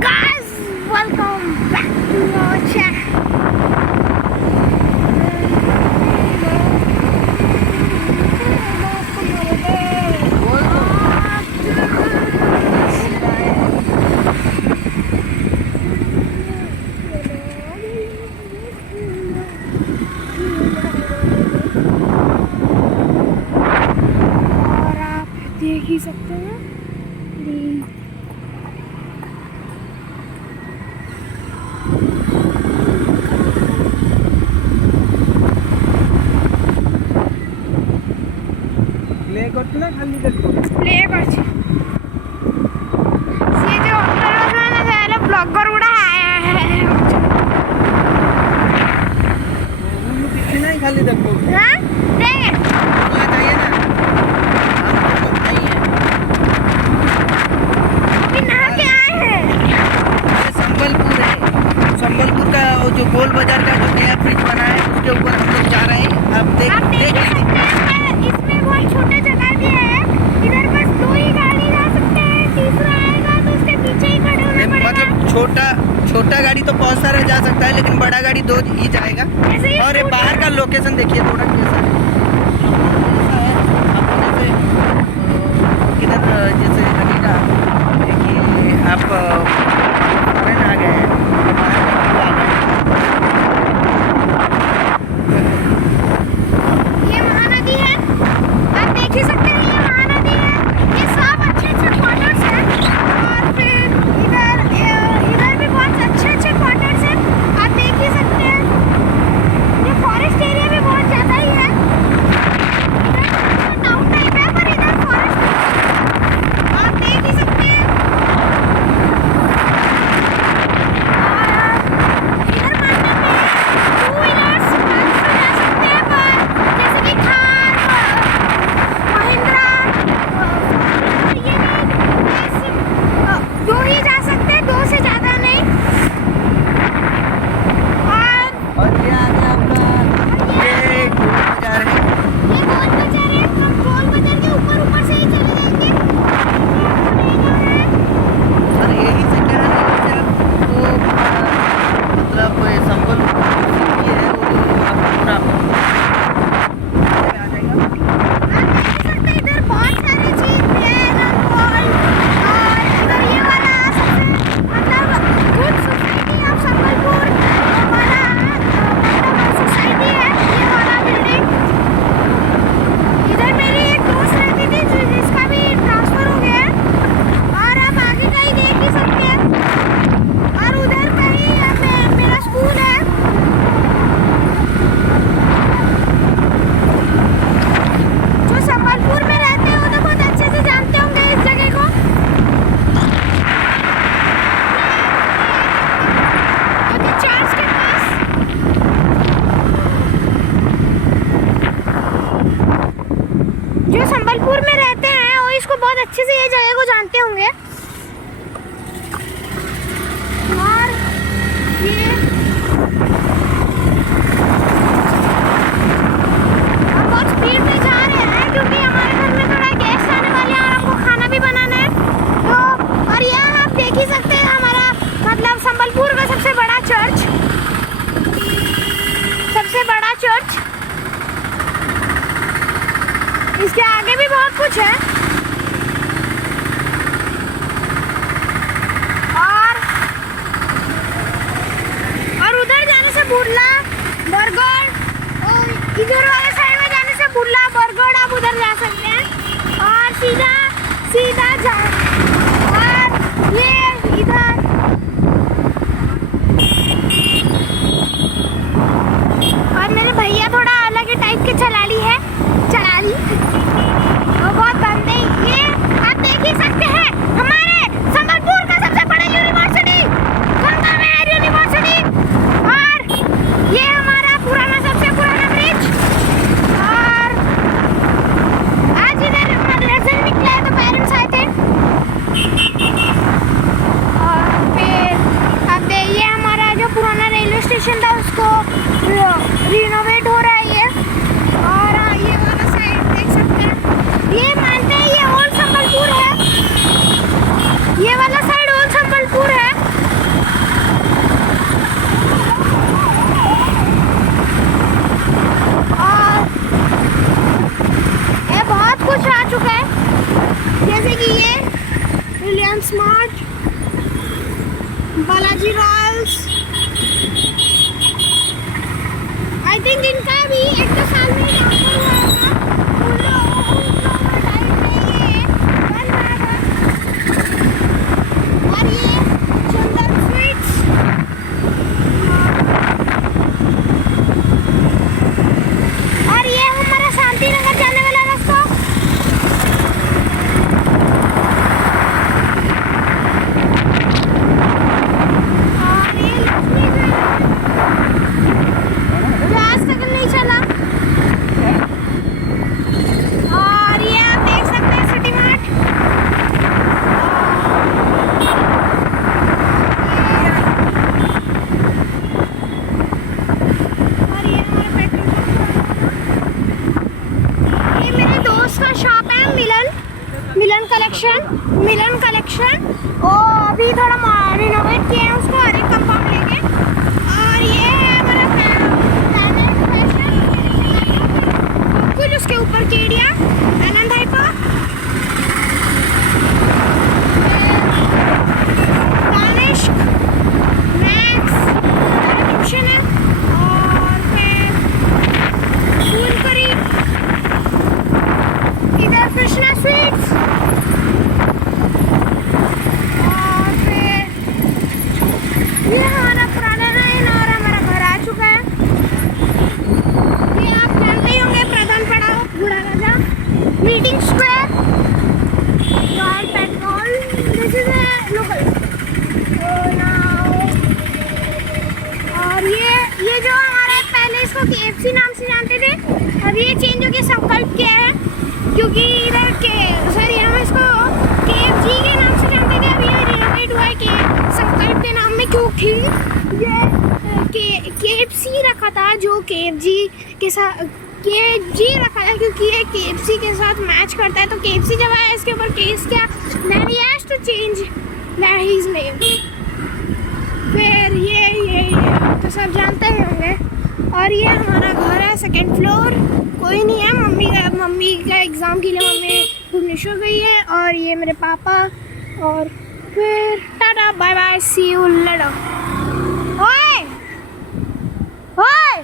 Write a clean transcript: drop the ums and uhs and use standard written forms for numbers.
Guys, welcome back to our channel. और आप देख ही सकते हैं প্লে করছো না খালি দেখো প্লে করছি সে যে অন্যরা যারা ব্লগার গুড়া কিছু নাই খালি দেখো হ্যাঁ দেখ वहाँ जाइए ना हमको बताइए अभी नहा के आए हैं ये संबलपुर है संबलपुर का वो जो गोल बाजार का जो नया ब्रिज बना है उसके ऊपर हम लोग जा रहे हैं आप देख आप देख लीजिए सकते हैं इसमें बहुत छोटा जगह भी है इधर बस दो ही गाड़ी जा सकते हैं तीसरा आएगा तो उसके पीछे ही खड़े होना पड़ेगा मतलब छोटा गाड़ी तो बहुत सारा जा सकता है लेकिन बड़ा गाड़ी दो ही जाएगा ऐसे ही और ये स्कूटर- बाहर का लोकेशन देखिए थोड़ा कैसा है ऐसा है आपको जैसे किधर जैसे लगेगा कि आप फॉरेन आ गए हैं बाहर का व्यू आ गए ये महानदी है आप देख ही सकते हैं ये महानदी है ये सब अच्छे अच्छे क्वार्टर्स हैं और फिर इधर भी बहुत अच्छे अच्छे क्वार्टर्स हैं आप देख ही सकते हैं ये फॉरेस्ट एरिया भी बहुत ज़्यादा ही है इधर टाउन टाइप है पर इधर फॉरेस्ट आप देख ही सकते हैं इधर मार्केट में टू व्हीलर्स जा सकते हैं पर जैसे कि थार महिंद्रा ये नहीं ऐसे दो ही जा सकते हैं दो से ज़्यादा नहीं और और ये आ गया आपका ये गोल बाजार है ये गोल बाजार है हम गोल बाजार के ऊपर ऊपर से ही चले जाएंगे और यही से क्या है जैसे आपको मतलब ये संबलपुर ये है वो आपको पूरा आ जाएगा आप देख सकते हैं इधर बहुत सारे चीज है रंगोल और इधर ये वाला मतलब गुड सोसाइटी ऑफ संबलपुर वाला मतलब सोसाइटी है ये वाला बिल्डिंग इधर मेरी एक दोस्त रहती थी जिसका भी ट्रांसफर हो गया है और आप आगे का ही देख ही सकते हैं और उधर कहीं मेरा स्कूल है जो संबलपुर में रहते हैं वो तो बहुत अच्छे से जानते होंगे इस जगह को मोदी चर्च के पास जो संबलपुर में रहते हैं वो इसको बहुत अच्छे से ये जगह को जानते होंगे और ये हम बहुत स्पीड में जा रहे हैं क्योंकि हमारे घर में थोड़ा गेस्ट आने वाले हैं और हमको खाना भी बनाना है तो और यहाँ आप देख ही सकते हैं हमारा मतलब संबलपुर का सबसे बड़ा चर्च इसके आगे भी बहुत कुछ है और उधर जाने से बुर्ला बरगढ़ और इधर वाले साइड में जाने से बुर्ला बरगढ़ आप उधर जा सकते हैं और सीधा सीधा जा और ये इधर और मेरे भैया थोड़ा अलग ही टाइप के चलाली वो बहुत गंदे बालाजी रॉयल्स। आई थिंक इनका भी एक दो साल में ट्रांसफर हुआ होगा। उन लोगों का टाइम में ये बन रहा था। और ये सुंदर स्वीट्स, और ये हमारा शांति नगर जाने वाला रास्ता। और ये लक्ष्मी जो आज तक नहीं चला। और ये आप देख सकते हैं सिटी मार्ट। और ये हमारा पेट्रोल पंप। ये मेरे दोस्त का शॉप है, मिलन कलेक्शन। वो अभी थोड़ा रिनोवेट किया है उसको, हर एक कंपाउंड लेके। और ये है हमारा प्लैनेट फैशन, कुछ उसके ऊपर केडिया, आनंद हाइपर, दानिश्क, मैक्स, ऑप्शन है। और फिर फूलपुरी, इधर कृष्णा स्वीट्स। और फिर ये हमारा पुराना लाइन और हमारा घर आ चुका है। ये आप जानते ही होंगे, प्रधान पड़ाव, बूढ़ा राजा, meeting square, royal patrol. This is a local. और ये जो हमारे पहले इसको KFC नाम से जानते थे, अब ये चेंज होके संकल्प किया है, क्योंकि इधर के सर हम इसको KFG के नाम से जानते थे। अब ये रिनोवेट हुआ है कि संकल्प के नाम में, क्योंकि ये KFC रखा था, जो KFG के साथ KFG रखा था, क्योंकि ये KFC के साथ मैच करता है। तो KFC जब आया इसके ऊपर केस किया, then he has to change his name। फिर ये तो सब जानते ही होंगे। और ये हमारा घर है, सेकंड फ्लोर। कोई नहीं है, मम्मी का एग्ज़ाम के लिए मम्मी भुवनेश्वर गई है। और ये मेरे पापा। और फिर टाटा bye bye, see you later. ओए ओए